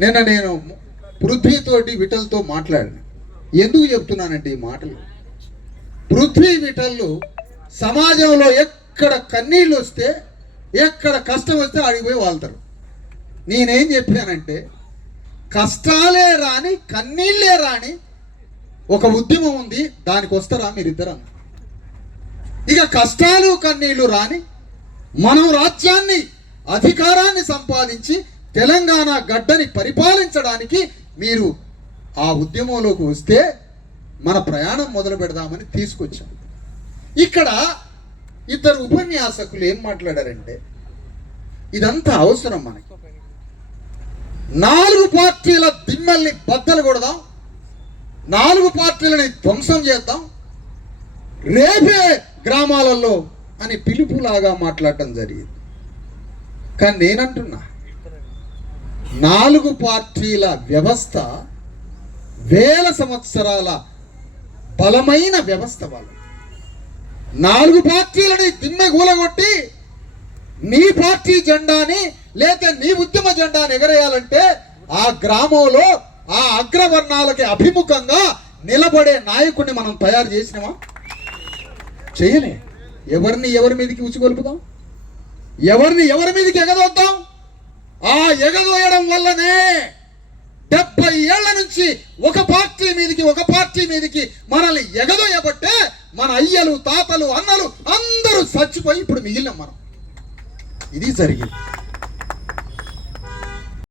నిన్న నేను పృథ్వీతోటి విఠల్తో మాట్లాడాను. ఎందుకు చెప్తున్నానంటే ఈ మాటలు, పృథ్వీ విఠల్లు సమాజంలో ఎక్కడ కన్నీళ్ళు వస్తే, ఎక్కడ కష్టం వస్తే అడిగిపోయి వాళ్తారు. నేనేం చెప్పానంటే, కష్టాలే రాని కన్నీళ్ళే రాని ఒక ఉద్యమం ఉంది, దానికి వస్తారా మీరిద్దరం? ఇక కష్టాలు కన్నీళ్లు రాని మనం రాజ్యాన్ని అధికారాన్ని సంపాదించి తెలంగాణ గడ్డని పరిపాలించడానికి మీరు ఆ ఉద్యమంలోకి వస్తే మన ప్రయాణం మొదలు పెడదామని తీసుకొచ్చాం. ఇక్కడ ఇద్దరు ఉపన్యాసకులు ఏం మాట్లాడారంటే, ఇదంతా అవసరం మనకి, 4 పార్టీల దిమ్మల్ని బద్దలు కొడదాం, 4 పార్టీలని ధ్వంసం చేద్దాం, రేపే గ్రామాలలో అని పిలుపులాగా మాట్లాడటం జరిగింది. కానీ నేనంటున్నా, 4 పార్టీల వ్యవస్థ వేల సంవత్సరాల బలమైన వ్యవస్థ. వాళ్ళు 4 పార్టీలని దిమ్మె గూలగొట్టి నీ పార్టీ జెండాని లేక నీ ఉద్యమ జెండాని ఎగరేయాలంటే ఆ గ్రామంలో ఆ అగ్రవర్ణాలకి అభిముఖంగా నిలబడే నాయకుడిని మనం తయారు చేసినామా? చేయలే. ఎవరిని ఎవరి మీదకి ఉచిగొలుపుదాం, ఎవరిని ఎవరి మీదకి ఎగదోద్దాం? ఆ ఎగదోయడం వల్లనే 70 ఏళ్ల నుంచి ఒక పార్టీ మీదకి మనల్ని ఎగదోయబట్టే మన అయ్యలు తాతలు అన్నలు అందరూ చచ్చిపోయి ఇప్పుడు మిగిలిన మనం. ఇది జరిగింది.